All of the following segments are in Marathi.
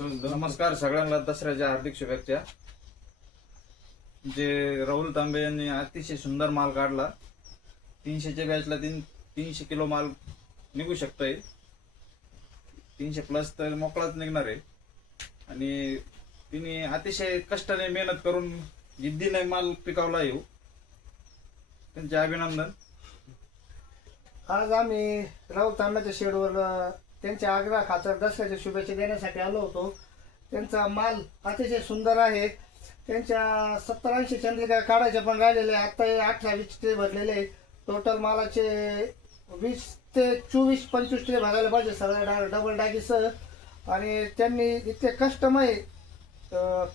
नमस्कार सगळ्यांना दसऱ्याच्या हार्दिक शुभेच्छा. जे राहुल तांबे यांनी अतिशय सुंदर माल काढला. तीनशेच्या बॅचला तीन तीनशे किलो माल निघू शकतोय. तीनशे प्लस तर मोकळाच निघणार आहे. आणि तिने अतिशय कष्टाने मेहनत करून जिद्दीने माल पिकावला येऊ हो. त्यांचे अभिनंदन. आज आम्ही राहुल तांब्याच्या शेडवर त्यांच्या आग्रह खातर दसऱ्याच्या शुभेच्छा देण्यासाठी आलो होतो. त्यांचा माल अतिशय सुंदर आहे. त्यांच्या सत्तर ऐंशी चंद्रिका काढायच्या पण राहिलेले आहे. आता हे अठरा वीस ट्रे भरलेले. टोटल मालाचे वीस ते चोवीस पंचवीस ट्रे भरायला पाहिजे सगळ्या डा डबल डागीसह. आणि त्यांनी इतके कष्टमय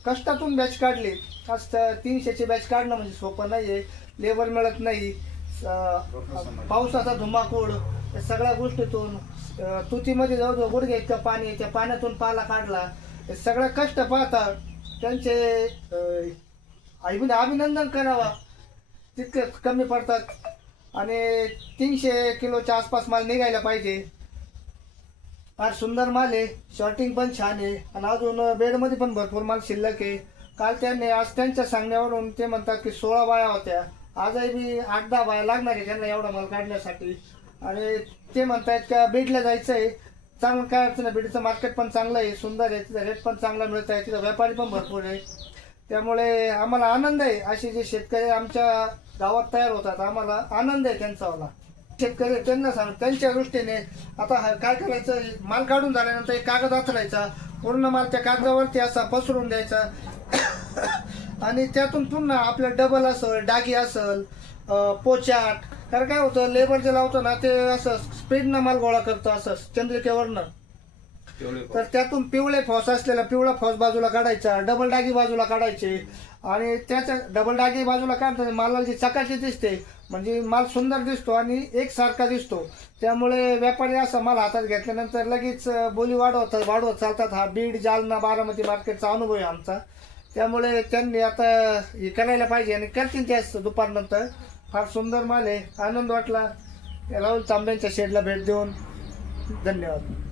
कष्टातून बॅच काढली. आज तीनशेची बॅच काढणं म्हणजे सोपं नाही. आहे लेबर मिळत नाही पावसाचा धुमाकूळ. या सगळ्या गोष्टीतून तुतीमध्ये जवळजवळ गुडघे इतकं पाणी आहे. त्या पाण्यातून पाला काढला. सगळं कष्ट पाहता त्यांचे अ, अभिनंदन करावा. तितके कमी पडतात. आणि तीनशे किलोच्या आसपास माल निघायला पाहिजे. फार सुंदर माल आहे. शॉर्टिंग पण छान आहे. आणि अजून बेडमध्ये पण भरपूर माल शिल्लक आहे. काल त्यांनी आज त्यांच्या सांगण्यावरून ते म्हणतात की सोळा बाया होत्या. आजही बी आठ दहा बाया लागणार आहे त्यांना एवढा माल काढण्यासाठी. आणि ते म्हणतायत का बीडला जायचं आहे चांगलं काय अडचण आहे बीडचं मार्केट पण चांगलं आहे सुंदर आहे तिथं रेट पण चांगला मिळत आहे तिथं व्यापारी पण भरपूर आहे. त्यामुळे आम्हाला आनंद आहे असे जे शेतकरी आमच्या गावात तयार होतात आम्हाला आनंद आहे त्यांचावाला. शेतकरी त्यांना सांग त्यांच्या दृष्टीने आता हा काय करायचं माल काढून झाल्यानंतर एक कागद आथरायचा पूर्ण माल त्या कागदावरती असा पसरून द्यायचा. आणि त्यातून पुन्हा आपलं डबल असल डागी असल पोचाट कारण काय होतं लेबर जे लावतो ना ते असं स्पीडनं माल गोळा करतो असं चंद्रिकेवरनं. तर त्यातून पिवळे फॉस असलेला पिवळा फॉस बाजूला काढायचा डबल डागी बाजूला काढायचे. आणि त्याच्या डबल डागी बाजूला काढताना मालाला जी चकाकी दिसते म्हणजे माल सुंदर दिसतो आणि एकसारखा दिसतो. त्यामुळे व्यापारी असा माल हातात घेतल्यानंतर लगेच बोली वाढवतात वाढवत चालतात. हा बीड जालना बारामती मार्केटचा अनुभव आहे आमचा. त्यामुळे त्यांनी आता हे करायला पाहिजे आणि करतील त्याच दुपारनंतर. फार सुंदर माल आहे. आनंद वाटला. राहुल तांब्यांच्या शेडला भेट देऊन. धन्यवाद.